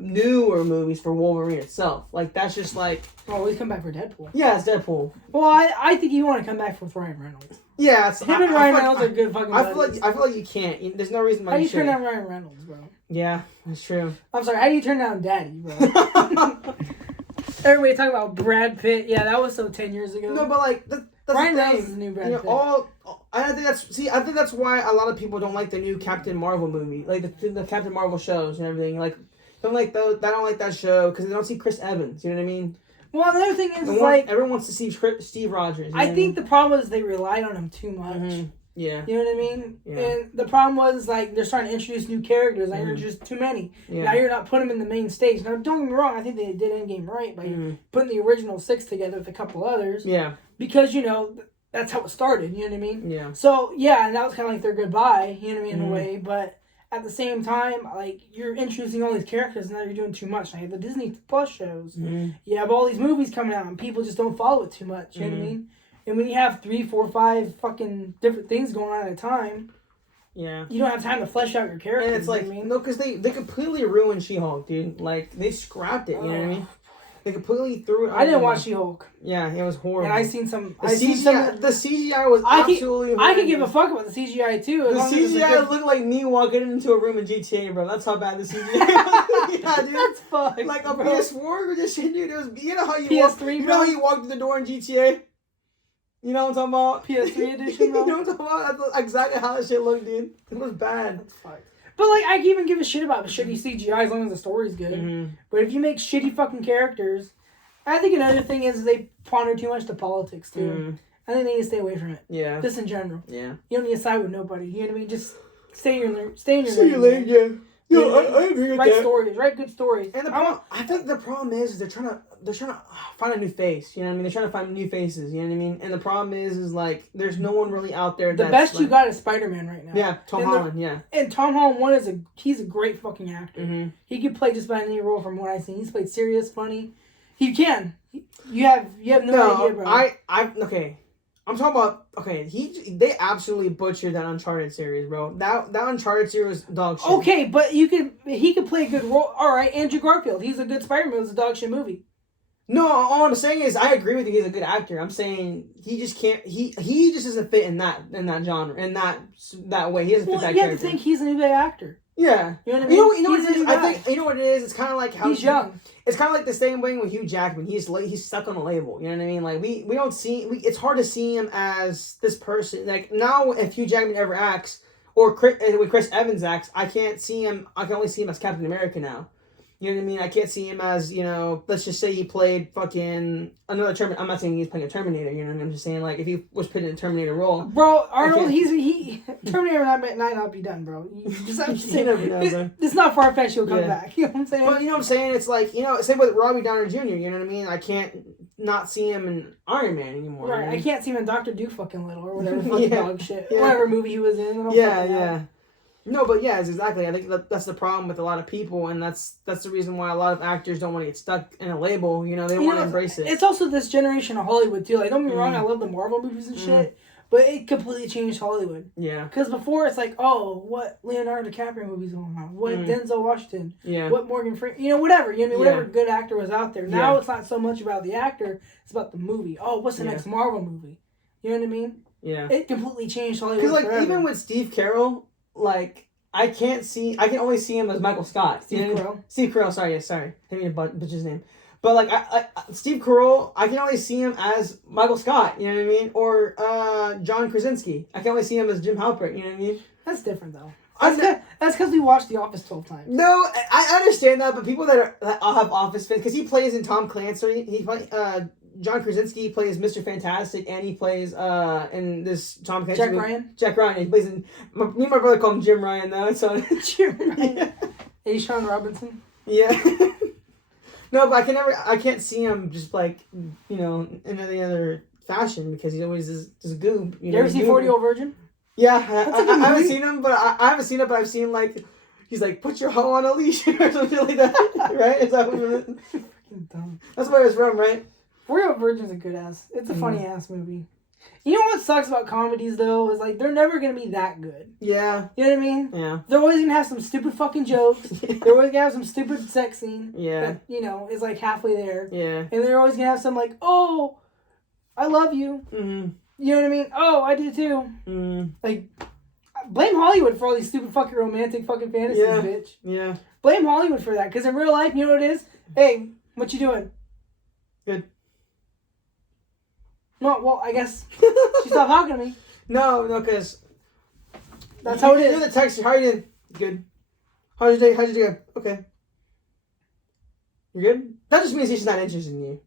movies for Wolverine itself. Like that's just like. Oh, he's coming back for Deadpool. Yeah, it's Deadpool. Well, I think you want to come back with Ryan Reynolds. Yeah, it's him and Ryan Reynolds are good fucking. I feel like you can't. There's no reason why. How do you turn down Ryan Reynolds, bro? Yeah, that's true. I'm sorry. How do you turn down Daddy, bro? Everybody talking about Brad Pitt. Yeah, that was so 10 years ago. No, but like that's Ryan Reynolds is the new Brad Pitt. I think that's why a lot of people don't like the new Captain Marvel movie, like the Captain Marvel shows and everything. Like, don't like those. I don't like that show because they don't see Chris Evans. You know what I mean? Well, another thing is like everyone wants to see Steve Rogers. I think the problem is they relied on him too much. Mm-hmm. Yeah. You know what I mean? Yeah. And the problem was like they're starting to introduce new characters. Like there's just too many. Yeah. Now you're not putting them in the main stage. Now don't get me wrong. I think they did Endgame right by putting the original 6 together with a couple others. Yeah. Because you know. That's how it started, you know what I mean? Yeah. So, yeah, and that was kind of like their goodbye, you know what I mean, in a way. But at the same time, like, you're introducing all these characters and now you're doing too much. Now you have the Disney Plus shows. You have all these movies coming out and people just don't follow it too much, you know what I mean? And when you have 3, 4, 5 fucking different things going on at a time, you don't have time to flesh out your characters. And it's like, no, because they completely ruined She-Hulk, dude. Like, they scrapped it, you know what I mean? They completely threw it. I didn't watch She-Hulk. Yeah, it was horrible. And I seen some. The CGI was absolutely. I could give a fuck about the CGI too. The CGI looked like me walking into a room in GTA, bro. That's how bad the CGI was. Yeah, dude. That's fucked. Like a PS4 or this shit, dude. It was. You know how you PS3. You know how you walked through the door in GTA. You know what I'm talking about? PS3 edition. Bro? You know what I'm talking about? That's exactly how that shit looked, dude. It was bad. That's fucked. But, like, I can even give a shit about the shitty CGI as long as the story's good. But if you make shitty fucking characters... I think another thing is they ponder too much to politics, too. I think they need to stay away from it. Yeah. Just in general. Yeah. You don't need to side with nobody. You know what I mean? Just stay in your lane. Yeah. Yeah, I agree with that. Write stories. Write good stories. And I think the problem is they're trying to find a new face. You know what I mean? They're trying to find new faces. You know what I mean? And the problem is like there's no one really out there. The best you got is Spider-Man right now. Yeah, Tom Holland. Yeah. And Tom Holland he's a great fucking actor. He can play just about any role from what I've seen. He's played serious, funny. He can. You have no idea, bro. Okay. I'm talking about they absolutely butchered that Uncharted series, bro. That Uncharted series was dog shit. Okay, but he could play a good role. All right, Andrew Garfield, he's a good Spider-Man. It was a dog shit movie. No, all I'm saying is I agree with you. He's a good actor. I'm saying he just can't. He just doesn't fit in that genre in that way. He doesn't fit that character. You have to think he's a new actor. Yeah, you know what I mean. You know what it is? I think you know what it is. It's kind of like how he's young. It's kind of like the same way with Hugh Jackman. He's stuck on a label. You know what I mean? Like we don't see. It's hard to see him as this person. Like now, if Hugh Jackman ever acts or when Chris Evans acts, I can't see him. I can only see him as Captain America now. You know what I mean? I can't see him as, let's just say he played fucking another Terminator. I'm not saying he's playing a Terminator, you know what I mean? I'm just saying, like, if he was put in a Terminator role. Bro, Arnold, Terminator might not be done, bro. It's not far-fetched he'll come back. You know what I'm saying? But you know what I'm saying? It's like, same with Robbie Downey Jr., you know what I mean? I can't not see him in Iron Man anymore. Right, I can't see him in Dr. Do fucking Little or whatever fucking dog shit. Yeah. Whatever movie he was in. Yeah. No, but yeah, exactly. I think that's the problem with a lot of people, and that's the reason why a lot of actors don't want to get stuck in a label. They don't want to embrace it. It's also this generation of Hollywood too. Like, don't get me wrong, I love the Marvel movies and shit, But it completely changed Hollywood. Yeah. Because before it's like, oh, what Leonardo DiCaprio movies going on? What Denzel Washington? Yeah. What Morgan Freeman? You know, whatever. You know what I mean? Whatever good actor was out there. Now it's not so much about the actor, it's about the movie. Oh, what's the next Marvel movie? You know what I mean? Yeah. It completely changed Hollywood. Because, like, forever. even with Steve Carell, like, I can only see him as Michael Scott. Steve Carell. Steve Carell, sorry. I didn't mean to butch his name. But, like, Steve Carell, I can only see him as Michael Scott, you know what I mean? Or John Krasinski. I can only see him as Jim Halpert, you know what I mean? That's different, though. That's because we watched The Office 12 times. No, I understand that, but people that have Office fans, because he plays in Tom Clancy, John Krasinski plays Mr. Fantastic, and he plays in this Tom Clancy Jack movie. Ryan? Jack Ryan. He plays in... Me and my brother call him Jim Ryan, though. So. Jim Ryan. Yeah. Sean Robinson? Yeah. No, but I can't see him just, like, you know, in any other fashion, because he always is just goob. You ever see 40-Year-Old Virgin? Yeah, I haven't seen him, but I haven't seen it, but I've seen, like, he's like, put your hoe on a leash, or something like that, right? Is that what it is? Dumb. That's where it's from, right? 40-Year-Old Virgin's a good ass. It's a funny ass movie. You know what sucks about comedies, though, is, like, they're never going to be that good. Yeah. You know what I mean? Yeah. They're always going to have some stupid fucking jokes. They're always going to have some stupid sex scene. Yeah. That, you know, is, like, halfway there. Yeah. And they're always going to have some, like, oh, I love you. Mm-hmm. You know what I mean? Oh, I do, too. Mm-hmm. Like, blame Hollywood for all these stupid fucking romantic fucking fantasies, bitch. Yeah. Blame Hollywood for that. Because in real life, you know what it is? Hey, what you doing? Good. No, well, I guess she stopped talking to me. No, because that's how it is. You're the text. How are you doing? Good. How's your day? How's your day? Okay. You're good? That just means she's not interested in you.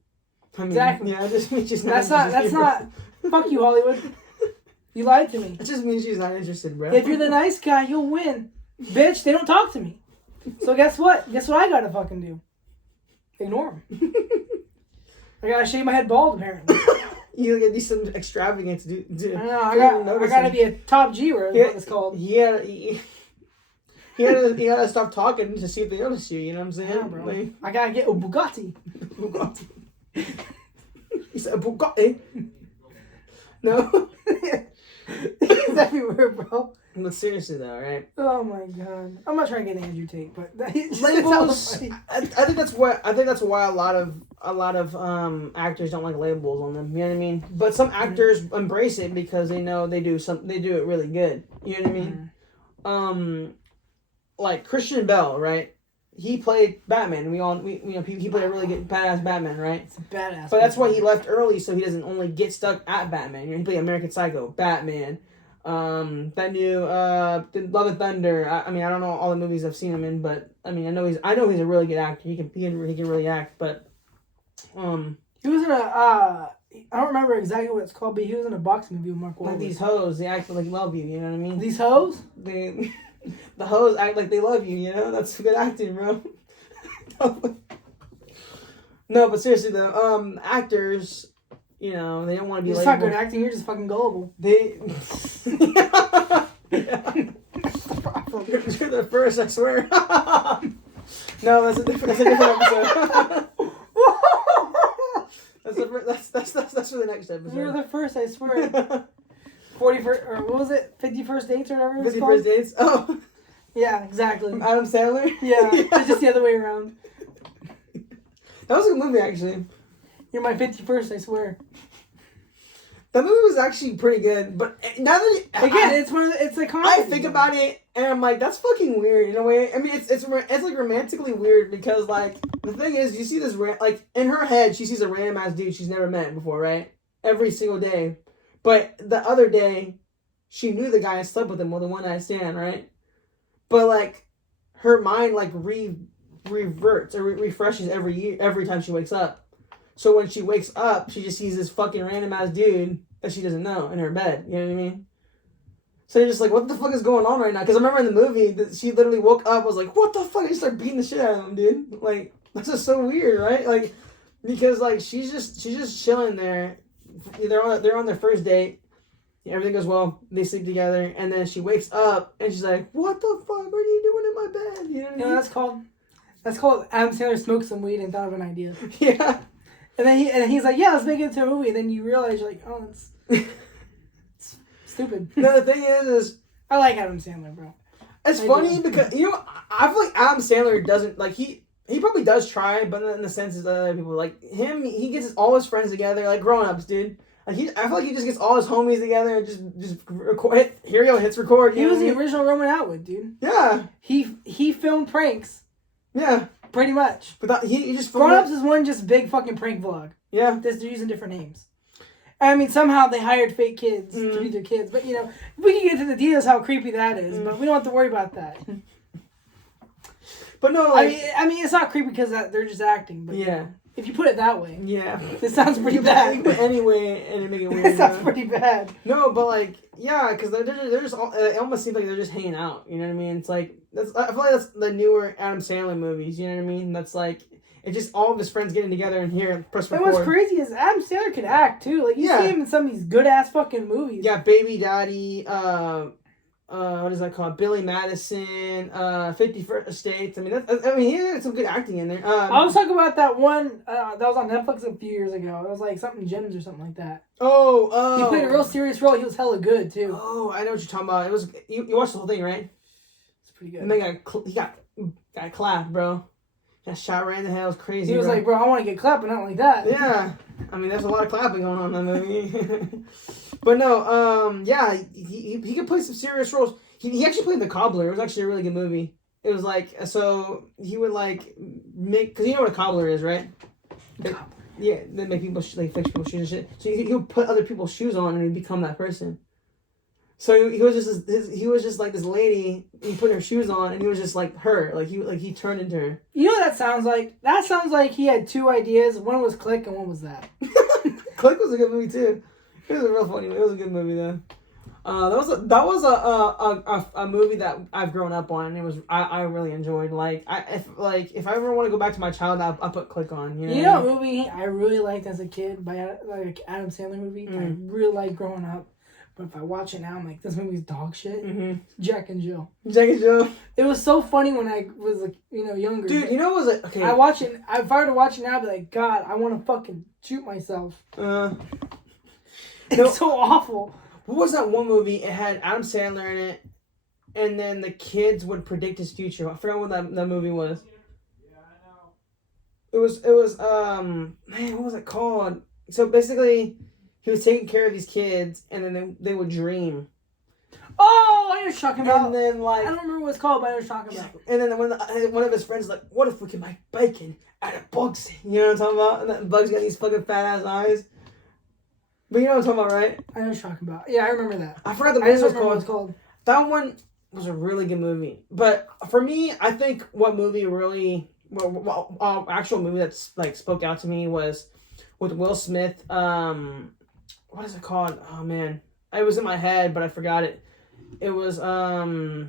I mean, exactly. Yeah, that just means she's not interested in you. That's not... Fuck you, Hollywood. You lied to me. That just means she's not interested, bro. If you're the nice guy, you'll win. Bitch, they don't talk to me. So guess what? Guess what I gotta fucking do? Ignore them. I gotta shave my head bald, apparently. You gotta do some extravagance, dude. I know. I gotta be a top G, or what it's called. He gotta stop talking to see if they notice you. You know what I'm saying? Yeah, bro. Like, I gotta get a Bugatti. Bugatti. He said a Bugatti. No. It's everywhere, bro. But seriously though, right? Oh my god. I'm not trying to get Andrew Tate, but labels. I think that's why a lot of actors don't like labels on them. You know what I mean? But some actors embrace it because they know they do it really good. You know what I mean? Like Christian Bale, right? He played Batman. He played a really good badass Batman, right? It's a badass. But that's why he left early, so he doesn't only get stuck at Batman. You know, he played American Psycho, Batman. That new Love and Thunder. I mean, I don't know all the movies I've seen him in, but I mean, I know he's a really good actor. He can really act. But he was in a I don't remember exactly what it's called, but he was in a boxing movie with Mark Wahlberg. Like these hoes, they act like love you. You know what I mean? These hoes? The hoes act like they love you. You know, that's good acting, bro. No, but seriously though, actors. You know, they don't want to be like... It's not good acting, you're just fucking gullible. You're the first, I swear. No, that's a different episode. That's for the next episode. You're the first, I swear. 41st, or what was it? 51st Dates or whatever it's 51st Dates? Oh. Yeah, exactly. From Adam Sandler? Yeah, it's just the other way around. That was a good movie, actually. You're my 51st, I swear. That movie was actually pretty good, but now that it's a comedy. I think about it, and I'm like, that's fucking weird in a way. I mean, it's like romantically weird because like the thing is, you see this like in her head, she sees a random ass dude she's never met before, right? Every single day, but the other day, she knew the guy and slept with him with a one night stand, right? But like, her mind like reverts or refreshes every time she wakes up. So when she wakes up, she just sees this fucking random ass dude that she doesn't know in her bed. You know what I mean? So you're just like, what the fuck is going on right now? Because I remember in the movie that she literally woke up, was like, what the fuck? And she started beating the shit out of him, dude. Like, that's just so weird, right? Like, because like she's just chilling there. They're on their first date. Everything goes well. They sleep together, and then she wakes up and she's like, what the fuck are you doing in my bed? You know what I mean? That's called Adam Sandler smoked some weed and thought of an idea. Yeah. And then he's like, yeah, let's make it into a movie. And then you realize, you're like, oh, it's stupid. No, the thing is I like Adam Sandler, bro. It's funny because I feel like Adam Sandler doesn't like he probably does try, but in the sense is other people like him. He gets all his friends together, like grown ups, dude. Like I feel like he just gets all his homies together and just record. Here you go, hits record. He was the original Roman Atwood, dude. Yeah. He filmed pranks. Yeah. Pretty much. But he just Grown Ups is one just big fucking prank vlog. Yeah. They're using different names. I mean, somehow they hired fake kids to be their kids, but we can get into the details how creepy that is, but we don't have to worry about that. But no, like I mean, it's not creepy because they're just acting. But yeah, if you put it that way, yeah, it sounds pretty bad. You put anyway, and it make it weird. It sounds pretty bad. No, but like yeah, because they're just it almost seems like they're just hanging out. You know what I mean? It's like I feel like that's the newer Adam Sandler movies. You know what I mean? That's like. It's just all of his friends getting together and here press record. And what's crazy is Adam Sandler can act too. Like you see him in some of these good ass fucking movies. Yeah, Baby Daddy. What is that called? Billy Madison. 51st Estates. I mean, he had some good acting in there. I was talking about that one that was on Netflix a few years ago. It was like something Gems or something like that. Oh. He played a real serious role. He was hella good too. Oh, I know what you're talking about. It was you watched the whole thing, right? It's pretty good. And then he got clapped, bro. That shot right in the head was crazy. He was like, bro, I want to get clapped, but not like that. Yeah. I mean, there's a lot of clapping going on in that movie. But no, yeah, he could play some serious roles. He actually played The Cobbler. It was actually a really good movie. It was like, so he would like make, because you know what a cobbler is, right? Yeah, they make people, like fix people's shoes and shit. So he would put other people's shoes on and he'd become that person. So he was just like this lady. He put her shoes on, and he was just like her. Like he turned into her. You know what that sounds like? That sounds like he had two ideas. One was Click, and one was that. Click was a good movie too. It was a real funny. It was a good movie though. That was a movie that I've grown up on. And it was I really enjoyed. Like if I ever want to go back to my childhood, I'll put Click on. You know a movie I really liked as a kid by like Adam Sandler movie. I really liked growing up. But if I watch it now, I'm like, this movie's dog shit. Jack and Jill. Jack and Jill. It was so funny when I was like, younger. Dude, you know what was like, okay. I watch it. If I were to watch it now, I'd be like, God, I want to fucking shoot myself. It's so awful. What was that one movie? It had Adam Sandler in it, and then the kids would predict his future. I forgot what that movie was. Yeah, I know. It was man, what was it called? So basically, he was taking care of these kids, and then they would dream. Oh, I know what you're talking about. And then like I don't remember what it's called, but I know what you're talking about. And then when one of his friends was like, "What if we could make bacon out of bugs?" You know what I'm talking about? And that Bugs got these fucking fat ass eyes. But you know what I'm talking about, right? I know what you're talking about. Yeah, I remember that. I forgot the movie was called. That one was a really good movie. But for me, I think what movie really, actual movie that's like spoke out to me was with Will Smith. What is it called? Oh man, it was in my head, but I forgot it. It was oh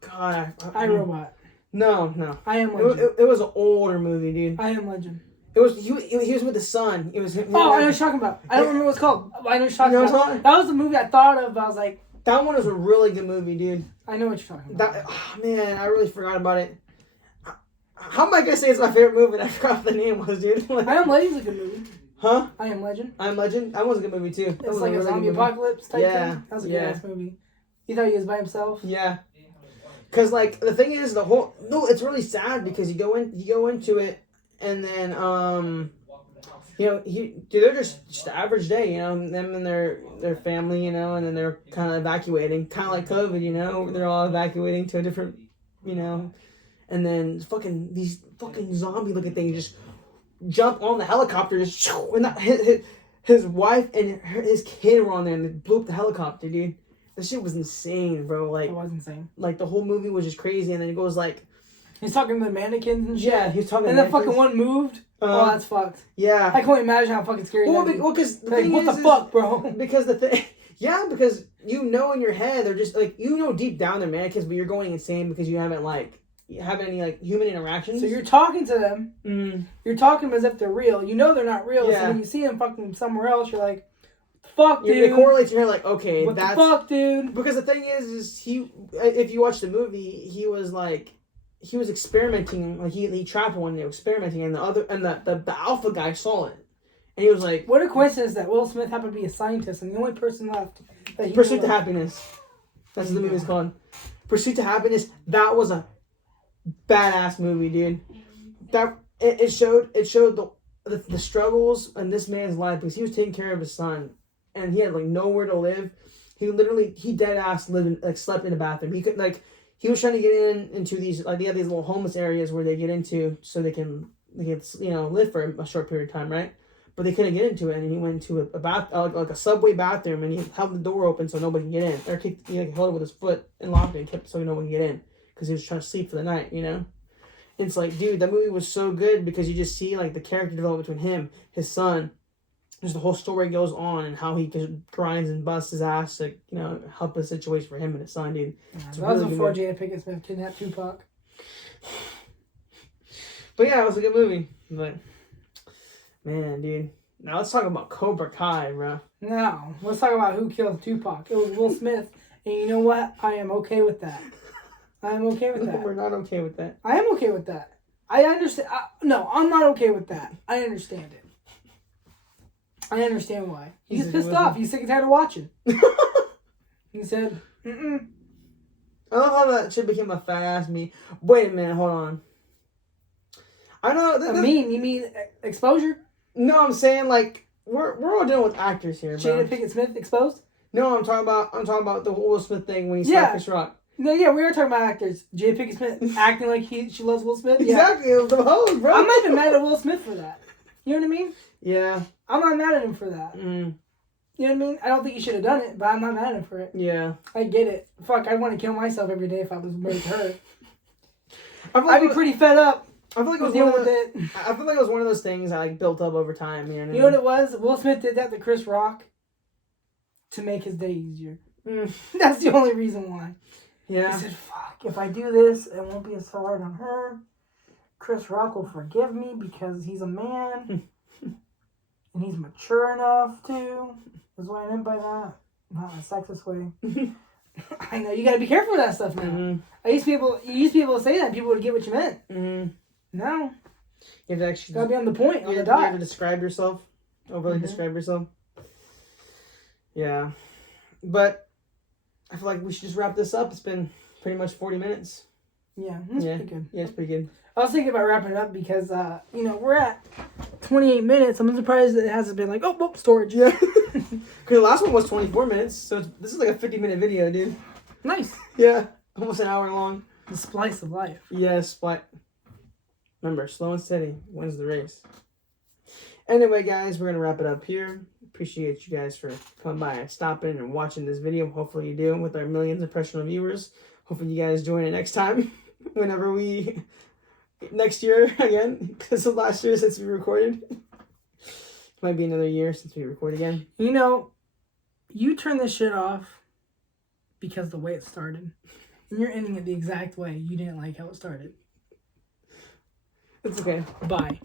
god, I Robot. No. I Am Legend. It was an older movie, dude. I Am Legend. It was he was with the son. It was him. Oh, I know what you're talking about. I don't remember what it's called. I know what you're talking about. That was the movie I thought of. I was like, that one was a really good movie, dude. I know what you're talking about. Man, I really forgot about it. How am I gonna say it's my favorite movie? And I forgot what the name was, dude. I Am Legend's a good movie. Huh? I Am Legend. I Am Legend. That was a good movie too. It's like a zombie apocalypse type thing. That was a good ass movie. You thought he was by himself? Yeah. Cause like the thing is it's really sad because you go into it and then they're just the average day, them and their family, and then they're kind of evacuating, kind of like COVID, they're all evacuating to a different, and then these fucking zombie looking things just jump on the helicopter, and his wife and his kid were on there and they blew up the helicopter, dude. That shit was insane, bro. Like, it was insane. Like the whole movie was just crazy, and then it goes like, he's talking to the mannequins and shit. Yeah, he's talking. And that fucking one moved. Oh, that's fucked. Yeah. I can't imagine how fucking scary that is. Well, because the thing is, what the fuck, bro? Because the thing, yeah, because in your head they're just like deep down they're mannequins, but you're going insane because you haven't have any human interactions. So you're talking to them. Mm. You're talking to them as if they're real. You know they're not real. Yeah. So when you see them fucking somewhere else, you're like, fuck, dude. It correlates in your head like, okay, what the fuck, dude? Because the thing is if you watch the movie, he was experimenting, he trapped one day experimenting, and the alpha guy saw it, And he was like... What a coincidence that Will Smith happened to be a scientist and the only person left that he Pursuit to Happiness. That's what the movie's called. Pursuit to Happiness. That was a badass movie, dude. That it showed the struggles in this man's life because he was taking care of his son and he had like nowhere to live. He dead ass slept in a bathroom. He could he was trying to get into these they have these little homeless areas where they get into so they can live for a short period of time, right? But they couldn't get into it, and he went into a like a subway bathroom, and he held the door open so nobody can get in. Or he held it with his foot and locked it and kept it so no one can get in because he was trying to sleep for the night, It's like, dude, that movie was so good because you just see like the character development between him, his son. Just the whole story goes on and how he just grinds and busts his ass to help the situation for him and his son, dude. Yeah, that was before Jada Pinkett Smith kidnapped Tupac. But yeah, it was a good movie. But man, dude. Now let's talk about Cobra Kai, bro. No, let's talk about who killed Tupac. It was Will Smith, and you know what? I am okay with that. I am okay with that. We're not okay with that. I am okay with that. I understand. No, I'm not okay with that. I understand it. I understand why. He's pissed off. He's sick and tired of watching. He said, "Mm-mm." I love how that shit became a fat ass meme. Wait a minute, hold on. I know a meme. You mean exposure? No, I'm saying like we're all dealing with actors here, bro. Jada Pinkett Smith exposed? No, I'm talking about the Will Smith thing when he slapped Chris Rock. No, yeah, we were talking about actors. Jada Pinkett Smith acting like she loves Will Smith. Exactly, it was the host, bro. I'm not even mad at Will Smith for that. You know what I mean? Yeah. I'm not mad at him for that. Mm. You know what I mean? I don't think he should have done it, but I'm not mad at him for it. Yeah. I get it. Fuck, I'd want to kill myself every day if I was married to her. I'd be pretty fed up. I feel like it was dealing with it. I feel like it was one of those things that like built up over time. You know what it was? Will Smith did that to Chris Rock to make his day easier. Mm. That's the only reason why. Yeah. He said, fuck, if I do this, it won't be as hard on her. Chris Rock will forgive me because he's a man. And he's mature enough to. That's what I meant by that. Not in a sexist way. I know, you gotta be careful with that stuff now. Mm-hmm. You used to be able to say that and people would get what you meant. Mm-hmm. No. You have to actually... gotta be on the point, on the dot. You have to describe yourself. Overly describe yourself. Yeah. But I feel like we should just wrap this up. It's been pretty much 40 minutes. Yeah, that's pretty good. Yeah, it's pretty good. I was thinking about wrapping it up because, we're at 28 minutes. I'm surprised that it hasn't been like, oh, storage. Yeah. Because the last one was 24 minutes. So this is like a 50-minute video, dude. Nice. Yeah. Almost an hour long. The splice of life. Yes, but remember, slow and steady wins the race. Anyway, guys, we're going to wrap it up here. Appreciate you guys for coming by and stopping and watching this video. Hopefully you do with our millions of professional viewers. Hopefully you guys join it next time. Whenever next year again. This is last year since we recorded. Might be another year since we record again. You turn this shit off because the way it started. And you're ending it the exact way you didn't like how it started. It's okay. Bye.